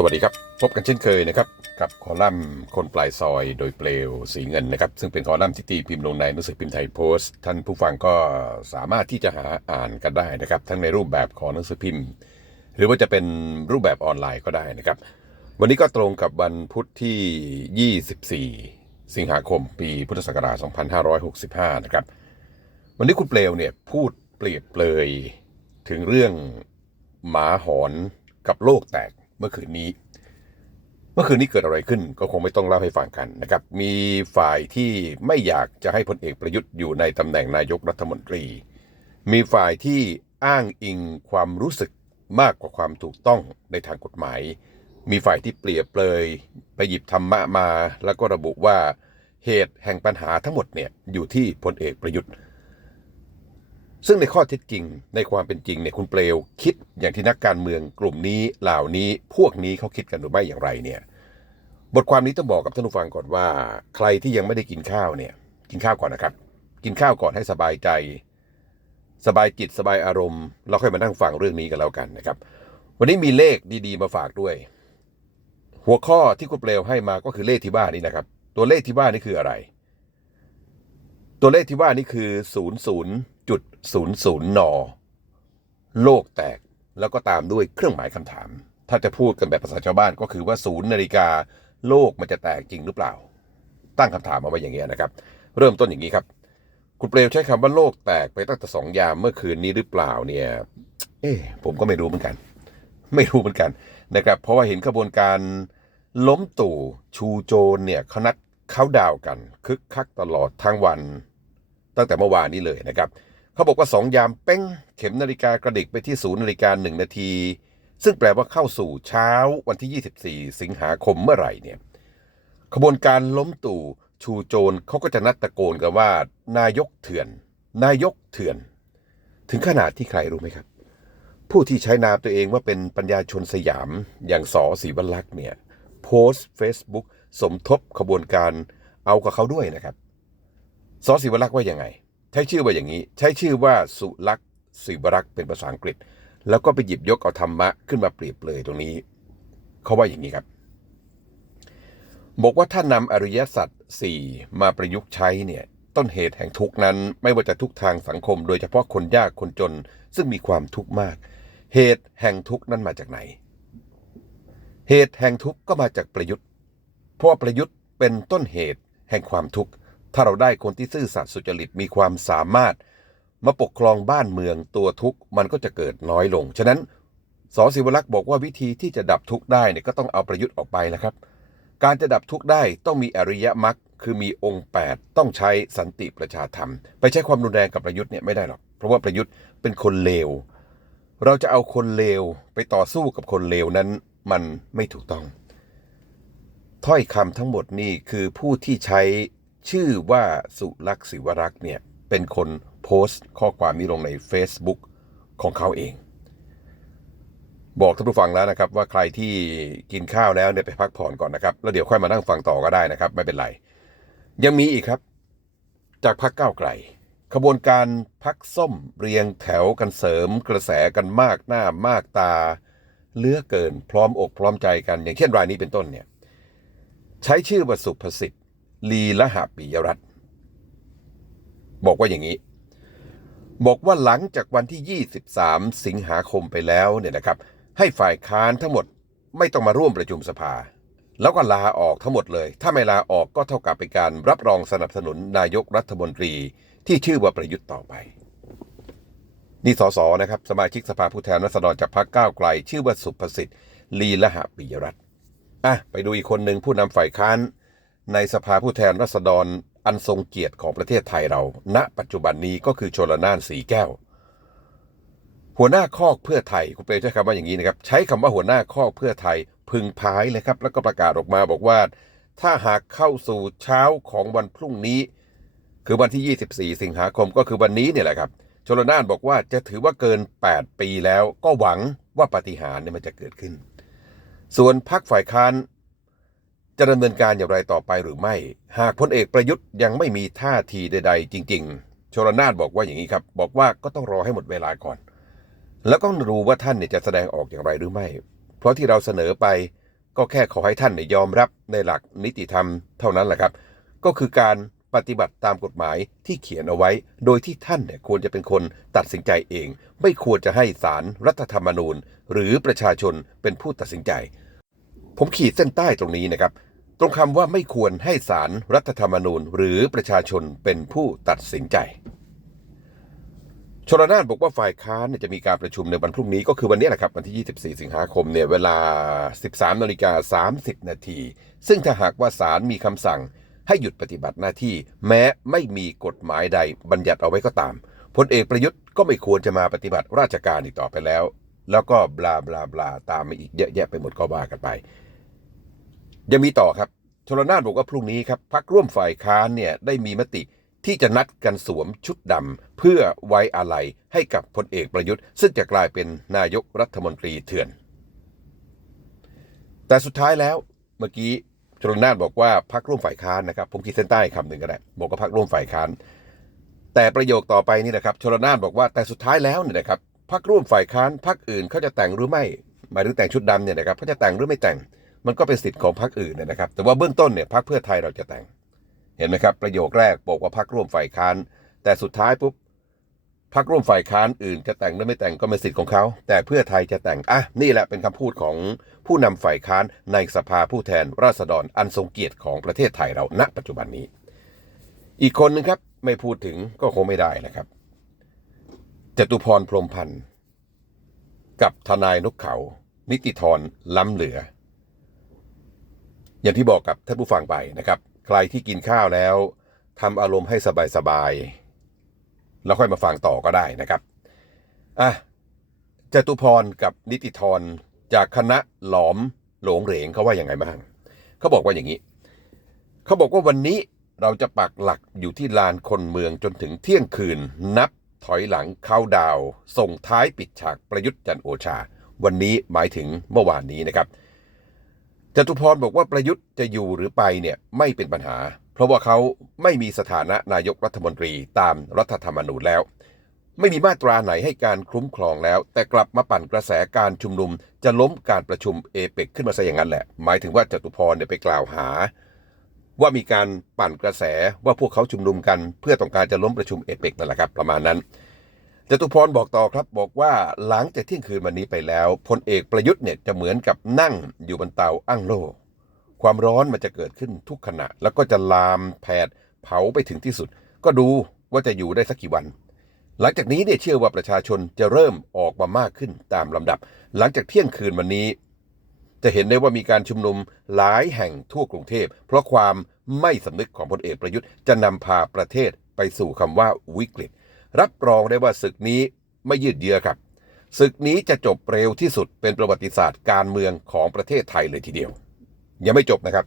สวัสดีครับ พบกันเช่นเคยนะครับกับคอลัมน์คนปลายซอยโดยเปลวสีเงินนะครับ ซึ่งเป็นคอลัมน์ที่ตีพิมพ์ลงในหนังสือพิมพ์ไทยโพสต์ ท่านผู้ฟังก็สามารถที่จะหาอ่านกันได้นะครับ ทั้งในรูปแบบของหนังสือพิมพ์ หรือว่าจะเป็นรูปแบบออนไลน์ก็ได้นะครับ วันนี้ก็ตรงกับวันพุธที่ 24 สิงหาคม ปีพุทธศักราช 2565 นะครับ วันนี้คุณเปลวเนี่ยพูดเปรียบเปรยถึงเรื่องหมาหอนกับโลกแตก เมื่อคืนนี้ เมื่อคืนนี้เกิดอะไรขึ้นก็คงไม่ต้องเล่าให้ฟังกันนะครับ มีฝ่ายที่ไม่อยากจะให้พลเอกประยุทธ์อยู่ในตำแหน่งนายกรัฐมนตรี มีฝ่ายที่อ้างอิงความรู้สึกมากกว่าความถูกต้องในทางกฎหมาย มีฝ่ายที่เปรียบเปรยไปหยิบธรรมะมา แล้วก็ระบุว่าเหตุแห่งปัญหาทั้งหมดเนี่ยอยู่ที่พลเอกประยุทธ์ ซึ่งในข้อเท็จจริงในความเป็นจริงเนี่ยคุณเปลวคิดอย่างที่นักการเมืองกลุ่มนี้เหล่านี้พวกนี้เขาคิดกันหรือไม่อย่างไรเนี่ยบทความนี้ต้องบอกกับท่านผู้ฟังก่อนว่า ใครที่ยังไม่ได้กินข้าวเนี่ยกินข้าวก่อนนะครับ กินข้าวก่อนให้สบายใจ สบายจิตสบายอารมณ์แล้วค่อยมานั่งฟังเรื่องนี้กันแล้วกันนะครับ วันนี้มีเลขดีๆ มาฝากด้วย หัวข้อที่คุณเปลวให้มาก็คือเลขที่บ้านนี้นะครับ ตัวเลขที่บ้านนี่คืออะไร ตัวเลขที่ว่านนี่คือ00.00น จุด0 0นโลกแตกแล้วก็ตามด้วยเครื่องหมายคำถาม ถ้าจะพูดกันแบบภาษาชาวบ้านก็คือว่าศูนย์นาฬิกาโลกมันจะแตกจริงหรือเปล่า ตั้งคำถามมาไว้อย่างเงี้ยนะครับ เริ่มต้นอย่างนี้ครับ คุณเปลวใช้คำว่าโลกแตกไปตั้งแต่สองยามเมื่อคืนนี้หรือเปล่าเนี่ย เอ๊ผมก็ไม่รู้เหมือนกัน ไม่รู้เหมือนกันนะครับ เพราะว่าเห็นขบวนการล้มตู่ชูโจรเนี่ยเขานัดเขาดาวกัน คึกคักตลอดทั้งวัน ตั้งแต่เมื่อวานนี้เลยนะครับ เขาบอกว่าสองยามเป้งเข็มนาฬิกากระดิกไปที่ศูนย์นาฬิกาหนึ่งนาที ซึ่งแปลว่าเข้าสู่เช้าวันที่ 24 สิงหาคมเมื่อไหร่เนี่ยขบวนการล้มตู่ชูโจรเขาก็จะนัดตะโกนกันว่า นายกเถื่อน นายกเถื่อน ถึงขนาดที่ใครรู้ไหมครับ ผู้ที่ใช้นามตัวเองว่าเป็นปัญญาชนสยามอย่างสอศรีวลักษ์เนี่ยโพสต์ Facebook สมทบขบวนการเอากับเขาด้วยนะครับสอศิวรักษ์ว่ายังไง ใช้ชื่อว่าอย่างนี้ ใช้ชื่อว่าสุลักษ์ศิวรักษ์เป็นภาษาอังกฤษ แล้วก็ไปหยิบยกเอาธรรมะขึ้นมาเปรียบเลยตรงนี้ เขาว่าอย่างนี้ครับ บอกว่าถ้านำอริยสัจสี่มาประยุกต์ใช้เนี่ยต้นเหตุแห่งทุกนั้น ไม่ว่าจะทุกทางสังคม โดยเฉพาะคนยากคนจน ซึ่งมีความทุกข์มาก เหตุแห่งทุกนั้นมาจากไหน เหตุแห่งทุกก็มาจากประยุทธ์ เพราะประยุทธ์เป็นต้นเหตุแห่งความทุกข์ ถ้าเราได้คนที่ซื่อสัตย์สุจริตมีความสามารถ มาปกครองบ้านเมืองตัวทุกข์มันก็จะเกิดน้อยลง ฉะนั้นสอศิวลักษ์บอกว่าวิธีที่จะดับทุกข์ได้เนี่ยก็ต้องเอาประยุทธ์ออกไปแล้วครับ การจะดับทุกข์ได้ต้องมีอริยมรรคคือมีองค์ 8 ต้องใช้สันติประชาธรรม ไปใช้ความรุนแรงกับประยุทธ์เนี่ยไม่ได้หรอก เพราะว่าประยุทธ์เป็นคนเลว เราจะเอาคนเลวไปต่อสู้กับคนเลวนั้นมันไม่ถูกต้อง ถ้อยคำทั้งหมดนี่คือผู้ที่ใช้ ชื่อว่าสุลักษ์ศิวรักษ์เนี่ยเป็นคนโพสต์ข้อความนี้ลงใน Facebook ของเขาเอง บอกท่านผู้ฟังแล้วนะครับ ว่าใครที่กินข้าวแล้วเนี่ยไปพักผ่อนก่อนนะครับ แล้วเดี๋ยวค่อยมานั่งฟังต่อก็ได้นะครับ ไม่เป็นไร ยังมีอีกครับ จากพักก้าวไกลขบวนการพักส้มเรียงแถวกันเสริมกระแสกันมากหน้ามากตาเลือเกินพร้อมอกพร้อมใจกัน อย่างเช่นรายนี้เป็นต้นเนี่ยใช้ชื่อว่าสุภสิทธิ ลีละหะปิยรัตน์บอกว่าอย่างนี้ บอกว่าหลังจากวันที่ 23 สิงหาคมไปแล้วเนี่ยนะครับ ให้ฝ่ายค้านทั้งหมดไม่ต้องมาร่วมประชุมสภา แล้วก็ลาออกทั้งหมดเลย ถ้าไม่ลาออกก็เท่ากับเป็นการรับรองสนับสนุนนายกรัฐมนตรีที่ชื่อว่าประยุทธ์ต่อไปนี่สสนะครับ สมาชิกสภาผู้แทนราษฎรจากพรรคก้าวไกล ชื่อว่าสุภสิทธิ์ลีละหะปิยรัตน์อะไปดูอีกคนหนึ่งผู้นำฝ่ายค้าน ในสภาผู้แทนราษฎรอันทรงเกียรติของประเทศไทยเรา ณ ปัจจุบันนี้ก็คือชลนานสีแก้ว หัวหน้าคอกเพื่อไทยคุณเปรมใช้คำว่าอย่างนี้นะครับ ใช้คำว่าหัวหน้าคอกเพื่อไทยพึงพายเลยครับ แล้วก็ประกาศออกมาบอกว่า ถ้าหากเข้าสู่เช้าของวันพรุ่งนี้ คือวันที่ 24 สิงหาคมก็คือวันนี้เนี่ยแหละครับชลนานบอกว่าจะถือว่าเกิน 8 ปีแล้วก็หวังว่าปฏิหารเนี่ยมันจะเกิดขึ้น ส่วนพักฝ่ายค้าน จะดำเนินการอย่างไรต่อไปหรือไม่ หากพลเอกประยุทธ์ยังไม่มีท่าทีใด ๆ จริง ๆชลนานบอกว่าอย่างนี้ครับ บอกว่าก็ต้องรอให้หมดเวลาก่อน แล้วก็ดูว่าท่านเนี่ยจะแสดงออกอย่างไรหรือไม่ เพราะที่เราเสนอไปก็แค่ขอให้ท่านเนี่ยยอมรับในหลักนิติธรรมเท่านั้นแหละครับ ก็คือการปฏิบัติตามกฎหมายที่เขียนเอาไว้ โดยที่ท่านเนี่ยควรจะเป็นคนตัดสินใจเอง ไม่ควรจะให้ศาลรัฐธรรมนูญ หรือประชาชนเป็นผู้ตัดสินใจ ผมขีดเส้นใต้ตรงนี้นะครับ ตรงคำว่าไม่ควรให้ศาลรัฐธรรมนูญหรือประชาชนเป็นผู้ตัดสินใจ ชลนานบอกว่าฝ่ายค้านจะมีการประชุมในวันพรุ่งนี้ก็คือวันนี้แหละครับ วันที่ 24 สิงหาคมเนี่ยเวลา 13นาฬิกา30 นาทีซึ่งถ้าหากว่าศาลมีคำสั่งให้หยุดปฏิบัติหน้าที่ แม้ไม่มีกฎหมายใดบัญญัติเอาไว้ก็ตามพลเอกประยุทธ์ก็ไม่ควรจะมาปฏิบัติราชการอีกต่อไปแล้ว แล้วก็บลาบลาบลาตามมาอีกเยอะแยะไปหมดก็ว่ากันไป ยังมีต่อครับชลนานบอกว่าพรุ่งนี้ครับพักร่วมฝ่ายค้านเนี่ยได้มีมติที่จะนัดกันสวมชุดดำเพื่อไว้อาลัยให้กับพลเอกประยุทธ์ ซึ่งจะกลายเป็นนายกรัฐมนตรีเถื่อน แต่สุดท้ายแล้วเมื่อกี้ชลนานบอกว่าพักร่วมฝ่ายค้านนะครับผมขีดเส้นใต้คำหนึ่งก็ได้บอกว่าพักร่วมฝ่ายค้าน แต่ประโยคต่อไปนี่นะครับชลนานบอกว่าแต่สุดท้ายแล้วเนี่ยนะครับพักร่วมฝ่ายค้านพักอื่นเขาจะแต่งหรือไม่หมายถึงแต่งชุดดำเนี่ยนะครับเขาจะแต่งหรือไม่แต่ง มันก็เป็นสิทธิ์ของพรรคอื่นนะครับ แต่ว่าเบื้องต้นเนี่ยพรรคเพื่อไทยเราจะแต่ง เห็นไหมครับ ประโยคแรกบอกว่าพรรคร่วมฝ่ายค้าน แต่สุดท้ายปุ๊บพรรคร่วมฝ่ายค้านอื่นจะแต่งหรือไม่แต่งก็เป็นสิทธิ์ของเขา แต่เพื่อไทยจะแต่ง อะ นี่แหละเป็นคำพูดของผู้นำฝ่ายค้านในสภาผู้แทนราษฎรอันทรงเกียรติของประเทศไทยเราณ ปัจจุบันนี้ อีกคนหนึงครับไม่พูดถึงก็คงไม่ได้นะครับจตุพรพรมพันธ์กับทนายนกเขา นิติธรล้ำเหลือ อย่างที่บอกกับท่านผู้ฟังไปนะครับ ใครที่กินข้าวแล้วทำอารมณ์ให้สบายๆแล้วค่อยมาฟังต่อก็ได้นะครับอะจตุพรกับนิติธรจากคณะหลอมหลงเหรงเขาว่าอย่างไงบ้างเขาบอกว่าอย่างนี้เขาบอกว่าวันนี้เราจะปักหลักอยู่ที่ลานคนเมืองจนถึงเที่ยงคืน นับถอยหลังเข้าดาว ส่งท้ายปิดฉากประยุทธ์จันโอชา วันนี้หมายถึงเมื่อวานนี้นะครับ จตุพรบอกว่าประยุทธ์จะอยู่หรือไปเนี่ยไม่เป็นปัญหา เพราะว่าเขาไม่มีสถานะนายกรัฐมนตรีตามรัฐธรรมนูญแล้ว ไม่มีมาตราไหนให้การคุ้มครองแล้ว แต่กลับมาปั่นกระแสการชุมนุม จะล้มการประชุมเอเปกขึ้นมาซะอย่างนั้นแหละ หมายถึงว่าจตุพรเนี่ยไปกล่าวหา ว่ามีการปั่นกระแสว่าพวกเขาชุมนุมกัน เพื่อต้องการจะล้มประชุมเอเปกนั่นแหละครับประมาณนั้น จตุพรบอกต่อครับบอกว่าหลังจากเที่ยงคืนวันนี้ไปแล้วพลเอกประยุทธ์เนี่ยจะเหมือนกับนั่งอยู่บนเตาอั้งโลความร้อนมันจะเกิดขึ้นทุกขณะ แล้วก็จะลามแผดเผาไปถึงที่สุด ก็ดูว่าจะอยู่ได้สักกี่วัน หลังจากนี้เนี่ยเชื่อว่าประชาชนจะเริ่มออกมามากขึ้นตามลำดับ หลังจากเที่ยงคืนวันนี้ จะเห็นได้ว่ามีการชุมนุมหลายแห่งทั่วกรุงเทพ เพราะความไม่สำนึกของพลเอกประยุทธ์จะนำพาประเทศไปสู่คำว่าวิกฤต รับรองได้ว่าศึกนี้ไม่ยืดเยื้อครับศึกนี้จะจบเร็วที่สุดเป็นประวัติศาสตร์การเมืองของประเทศไทยเลยทีเดียว ยังไม่จบนะครับ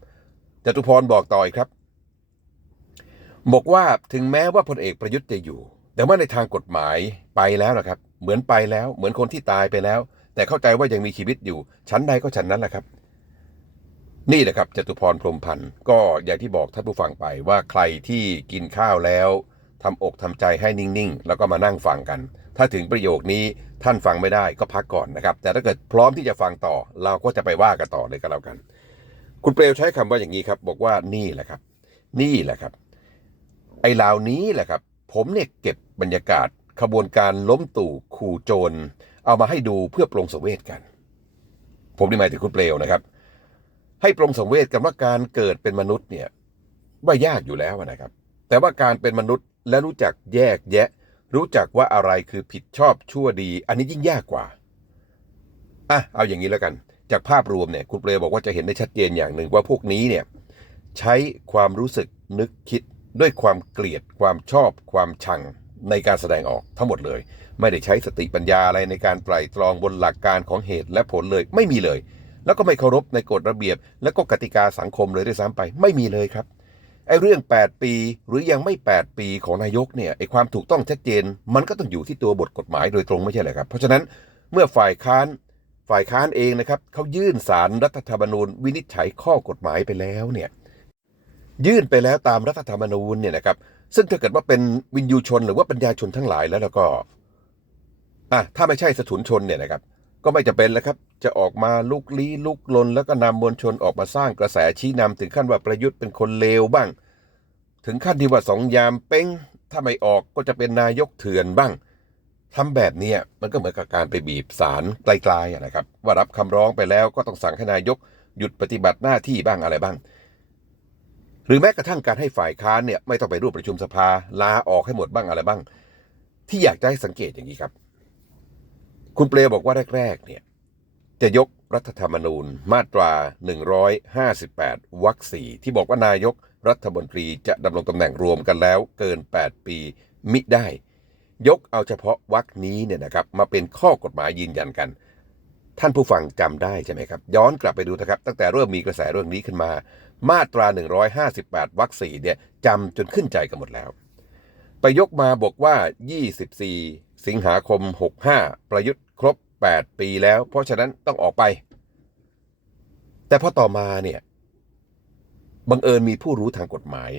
จตุพรบอกต่ออีกครับ บอกว่าถึงแม้ว่าพลเอกประยุทธ์จะอยู่ แต่ว่าในทางกฎหมายไปแล้วนะครับ เหมือนไปแล้ว เหมือนคนที่ตายไปแล้ว แต่เข้าใจว่ายังมีชีวิตอยู่ ชั้นใดก็ชั้นนั้นแหละครับ นี่แหละครับจตุพรพรมพันธ์ก็อย่างที่บอกท่านผู้ฟังไปว่าใครที่กินข้าวแล้ว ทำอกทำใจให้นิ่งๆ แล้วก็มานั่งฟังกัน ถ้าถึงประโยคนี้ท่านฟังไม่ได้ก็พักก่อนนะครับ แต่ถ้าเกิดพร้อมที่จะฟังต่อ เราก็จะไปว่ากันต่อเลยก็แล้วกัน คุณเปลวใช้คำว่าอย่างนี้ครับ บอกว่านี่แหละครับ นี่แหละครับ ไอ้เหล่านี้แหละครับ ผมเนี่ยเก็บบรรยากาศขบวนการล้มตู่ขู่โจร เอามาให้ดูเพื่อปรงสังเวชกัน ผมนี่หมายถึงคุณเปลวนะครับ ให้ปรงสังเวชกันว่าการเกิดเป็นมนุษย์เนี่ยว่ายากอยู่แล้วนะครับ แต่ว่าการเป็นมนุษย์ และรู้จักแยกแยะ รู้จักว่าอะไรคือผิดชอบชั่วดี อันนี้ยิ่งยากกว่าอะเอาอย่างนี้แล้วกัน จากภาพรวมเนี่ยคุณเปลวบอกว่าจะเห็นได้ชัดเจนอย่างหนึ่งว่าพวกนี้เนี่ยใช้ความรู้สึกนึกคิดด้วยความเกลียดความชอบ ความชังในการแสดงออกทั้งหมดเลย ไม่ได้ใช้สติปัญญาอะไรในการไตร่ตรองบนหลักการของเหตุและผลเลยไม่มีเลย แล้วก็ไม่เคารพในกฎระเบียบ และก็กติกาสังคมเลยด้วยซ้ำไปไม่มีเลยครับ ไอ้เรื่อง 8 ปีหรือยังไม่ 8 ปีของนายกเนี่ยไอ้ความถูกต้องชัดเจน มันก็ต้องอยู่ที่ตัวบทกฎหมายโดยตรงไม่ใช่เหรอครับ เพราะฉะนั้นเมื่อฝ่ายค้านฝ่ายค้านเองนะครับเขายื่นสารรัฐธรรมนูญ วินิจฉัยข้อกฎหมายไปแล้วเนี่ยยื่นไปแล้วตามรัฐธรรมนูญเนี่ยนะครับซึ่งถ้าเกิดว่าเป็นวินยูชนหรือว่าปัญญาชนทั้งหลายแล้วแล้วก็อะถ้าไม่ใช่สถุนชนเนี่ยนะครับ ก็ไม่จะเป็นแล้วครับ จะออกมาลุกลี้ลุกลน แล้วก็นำมวลชนออกมาสร้างกระแสชี้นำถึงขั้นว่าประยุทธ์เป็นคนเลวบ้าง ถึงขั้นที่ว่าสองยามเป้ง ถ้าไม่ออกก็จะเป็นนายกเถื่อนบ้างทำแบบนี้มันก็เหมือนกับการไปบีบสารไกลๆนะครับ ว่ารับคำร้องไปแล้วก็ต้องสั่งให้นายกหยุดปฏิบัติหน้าที่บ้างอะไรบ้าง หรือแม้กระทั่งการให้ฝ่ายค้านเนี่ยไม่ต้องไปร่วมประชุมสภาลาออกให้หมดบ้างอะไรบ้าง ที่อยากจะให้สังเกตอย่างนี้ครับ คุณเปลบอกว่าแรก ๆ เนี่ย จะยกรัฐธรรมนูญมาตรา 158 วรรคสี่ที่บอกว่านายกรัฐมนตรีจะดำรงตำแหน่งรวมกันแล้วเกิน 8 ปีมิได้ ยกเอาเฉพาะวรรคนี้เนี่ยนะครับมาเป็นข้อกฎหมายยืนยันกัน ท่านผู้ฟังจำได้ใช่ไหมครับ ย้อนกลับไปดูนะครับ ตั้งแต่เริ่มมีกระแสเรื่องนี้ขึ้นมา มาตรา 158 วรรคสี่เนี่ยจำจนขึ้นใจกันหมดแล้ว ไปยกมาบอกว่า 24 สิงหาคม 65 ประยุทธ์ครบ 8 ปีแล้ว เพราะฉะนั้นต้องออกไป แต่พอต่อมาเนี่ยบังเอิญมีผู้รู้ทางกฎหมาย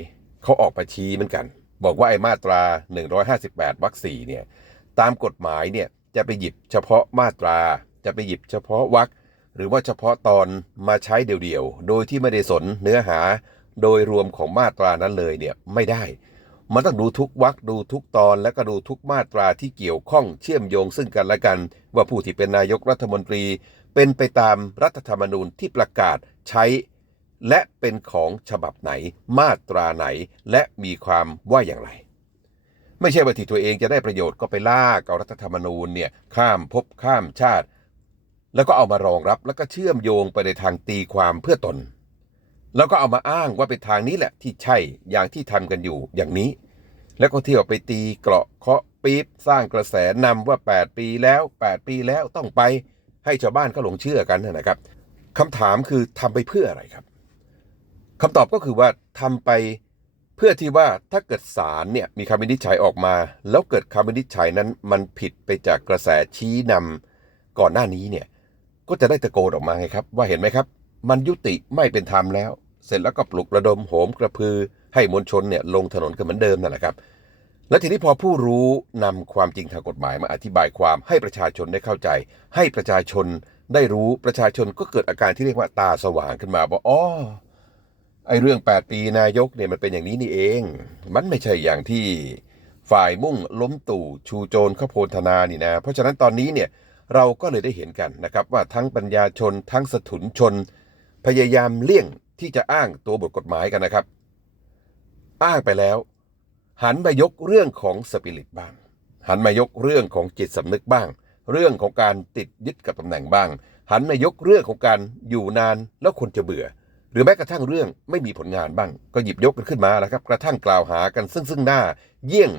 เขาออกมาชี้เหมือนกัน บอกว่าไอ้มาตรา 158วรรคสี่เนี่ยตามกฎหมายเนี่ยจะไปหยิบเฉพาะมาตรา จะไปหยิบเฉพาะวรรคหรือว่าเฉพาะตอนมาใช้เดี่ยวๆ โดยที่ไม่ได้สนเนื้อหาโดยรวมของมาตรานั้นเลยเนี่ยไม่ได้ มันต้องดูทุกวรรคดูทุกตอนและก็ดูทุกมาตราที่เกี่ยวข้องเชื่อมโยงซึ่งกันและกัน ว่าผู้ที่เป็นนายกรัฐมนตรี เป็นไปตามรัฐธรรมนูญที่ประกาศใช้ และเป็นของฉบับไหน มาตราไหน และมีความว่าอย่างไร ไม่ใช่ว่าที่ตัวเองจะได้ประโยชน์ก็ไปลากเอารัฐธรรมนูญเนี่ยข้ามภพข้ามชาติ แล้วก็เอามารองรับแล้วก็เชื่อมโยงไปในทางตีความเพื่อตน แล้วก็เอามาอ้างว่าเป็นทางนี้แหละที่ใช่อย่างที่ทำกันอยู่อย่างนี้ แล้วก็เที่ยวไปตีเกราะเคาะปี๊บสร้างกระแสนำว่า 8 ปีแล้ว 8 ปีแล้วต้องไปให้ชาวบ้านเขาหลงเชื่อกันนะครับคำถามคือทำไปเพื่ออะไรครับคำตอบก็คือว่าทำไปเพื่อที่ว่าถ้าเกิดศาลเนี่ยมีคำวินิจฉัยออกมา แล้วเกิดคำวินิจฉัยนั้นมันผิดไปจากกระแสชี้นำก่อนหน้านี้เนี่ยก็จะได้ตะโกนออกมาไงครับ ว่าเห็นไหมครับ มันยุติไม่เป็นธรรมแล้ว เสร็จแล้วก็ปลุกระดมโหมกระพือให้มวลชนเนี่ยลงถนนกันเหมือนเดิมนั่นแหละครับ และทีนี้พอผู้รู้นำความจริงทางกฎหมายมาอธิบายความให้ประชาชนได้เข้าใจ ให้ประชาชนได้รู้ประชาชนก็เกิดอาการที่เรียกว่าตาสว่างขึ้นมาบอกอ๋อไอเรื่อง 8 ปีนายกเนี่ยมันเป็นอย่างนี้นี่เอง มันไม่ใช่อย่างที่ฝ่ายมุ่งล้มตู่ชูโจรเขาโพธนานี่นะ เพราะฉะนั้นตอนนี้เนี่ยเราก็เลยได้เห็นกันนะครับว่าทั้งปัญญาชนทั้งสถุนชน พยายามเลี่ยง ที่จะอ้างตัวบทกฎหมายกันนะครับ อ้างไปแล้ว หันมายกเรื่องของสปิริตบ้าง หันมายกเรื่องของจิตสำนึกบ้าง เรื่องของการติดยึดกับตำแหน่งบ้าง หันมายกเรื่องของการอยู่นานแล้วคนจะเบื่อ หรือแม้กระทั่งเรื่องไม่มีผลงานบ้าง ก็หยิบยกกันขึ้นมาแล้วครับกระทั่งกล่าวหากันซึ่งซึ่งหน้า เยี่ยง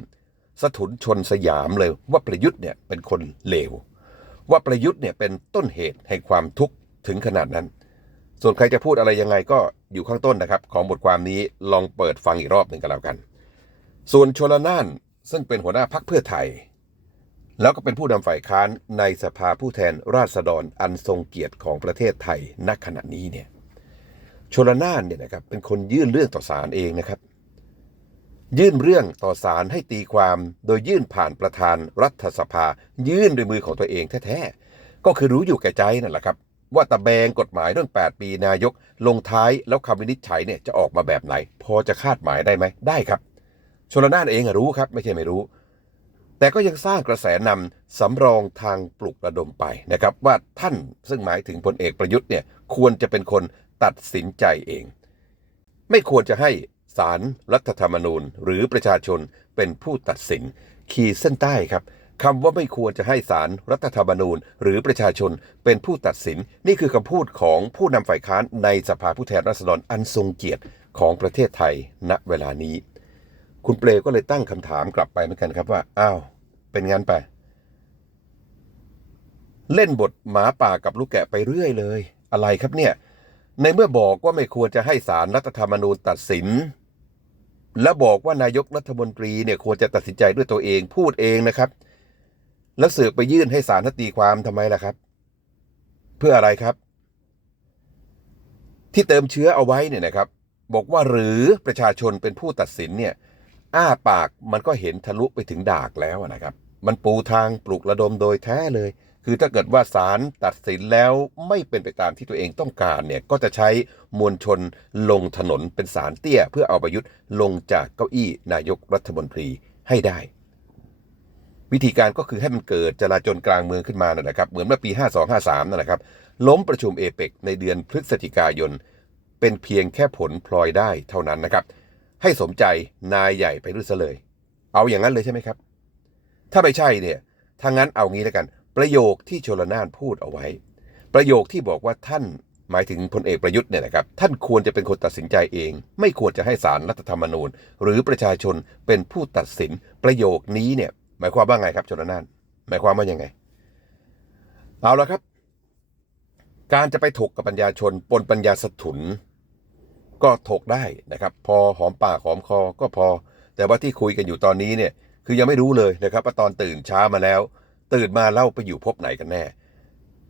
สถุนชนสยามเลยว่าประยุทธ์เนี่ยเป็นคนเลวว่าประยุทธ์เนี่ยเป็นต้นเหตุแห่งความทุกข์ถึงขนาดนั้น ส่วนใครจะพูดอะไรยังไงก็อยู่ข้างต้นนะครับ ของบทความนี้ลองเปิดฟังอีกรอบหนึ่งกันแล้วกัน ส่วนชลน่านซึ่งเป็นหัวหน้าพักเพื่อไทย แล้วก็เป็นผู้นำฝ่ายค้านในสภาผู้แทนราษฎรอันทรงเกียรติของประเทศไทยณขณะนี้เนี่ยชลน่านเนี่ยนะครับเป็นคนยื่นเรื่องต่อศาลเองนะครับ ยื่นเรื่องต่อศาลให้ตีความโดยยื่นผ่านประธานรัฐสภา ยื่นด้วยมือของตัวเองแท้ๆก็คือรู้อยู่แก่ใจนั่นแหละครับ ว่าตะแบงกฎหมายเรื่อง 8 ปีนายก ลงท้ายแล้วคำวินิจฉัยเนี่ยจะออกมาแบบไหน พอจะคาดหมายได้ไหมได้ครับ ชลนานเองอะรู้ครับ ไม่ใช่ไม่รู้ แต่ก็ยังสร้างกระแสนำสำรองทางปลุกระดมไปนะครับ ว่าท่านซึ่งหมายถึงพลเอกประยุทธ์เนี่ยควรจะเป็นคนตัดสินใจเอง ไม่ควรจะให้ศาลรรัฐธรรมนูญ หรือประชาชนเป็นผู้ตัดสินขีดเส้นใต้ครับ คำว่าไม่ควรจะให้ศารรัฐธรรมนูญ หรือประชาชนเป็นผู้ตัดสิน นี่คือคำพูดของผู้นำฝ่ายค้านในสภาผู้แทนราษฎรอันทรงเกียรติของประเทศไทยณเวลานี้ คุณเปลก็เลยตั้งคำถามกลับไปเหมือนกันครับว่า อ้าว เป็นงั้นไป เล่นบทหมาป่ากับลูกแกะไปเรื่อยเลย อะไรครับเนี่ย ในเมื่อบอกว่าไม่ควรจะให้ศาลรัฐธรรมนูญตัดสินและบอกว่านายกรัฐมนตรีเนี่ยควรจะตัดสินใจด้วยตัวเองพูดเองนะครับ แล้วเสือไปยื่นให้ศาลตีความทำไมล่ะครับ เพื่ออะไรครับ ที่เติมเชื้อเอาไว้เนี่ยนะครับ บอกว่าหรือประชาชนเป็นผู้ตัดสินเนี่ยอ้าปากมันก็เห็นทะลุไปถึงดากแล้วนะครับ มันปูทางปลุกระดมโดยแท้เลย คือถ้าเกิดว่าศาลตัดสินแล้วไม่เป็นไปตามที่ตัวเองต้องการเนี่ยก็จะใช้มวลชนลงถนนเป็นศาลเตี้ย เพื่อเอาประยุทธ์ลงจากเก้าอี้นายกรัฐมนตรีให้ได้ วิธีการก็คือให้มันเกิดจลาจลกลางเมืองขึ้นมานั่นแหละครับเหมือนเมื่อปี 5253นั่นแหละครับล้มประชุมเอเปกในเดือนพฤศจิกายน เป็นเพียงแค่ผลพลอยได้เท่านั้นนะครับให้สมใจนายใหญ่ไปด้วยซะเลย เอาอย่างนั้นเลยใช่ไหมครับ ถ้าไม่ใช่เนี่ยถ้างั้นเอางี้แล้วกัน ประโยคที่ชลนานพูดเอาไว้ ประโยคที่บอกว่าท่านหมายถึงพลเอกประยุทธ์เนี่ยนะครับท่านควรจะเป็นคนตัดสินใจเอง ไม่ควรจะให้สารรัฐธรรมนูญ หรือประชาชนเป็นผู้ตัดสินประโยคนี้เนี่ย มายความว่าไงครับชลนาน หมายความว่ายังไง เอาละครับ การจะไปถกกับปัญญาชนปนปัญญาสถุน ก็ถกได้นะครับ พอหอมปากหอมคอก็พอ แต่ว่าที่คุยกันอยู่ตอนนี้เนี่ย คือยังไม่รู้เลยนะครับว่าตอนตื่นเช้ามาแล้ว ตื่นมาเล่าไปอยู่พบไหนกันแน่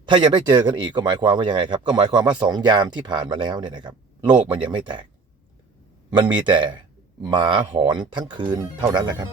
ถ้ายังได้เจอกันอีกก็หมายความว่ายังไงครับ ก็หมายความว่าสองยามที่ผ่านมาแล้วเนี่ยนะครับ โลกมันยังไม่แตก มันมีแต่หมาหอนทั้งคืนเท่านั้นแหละครับ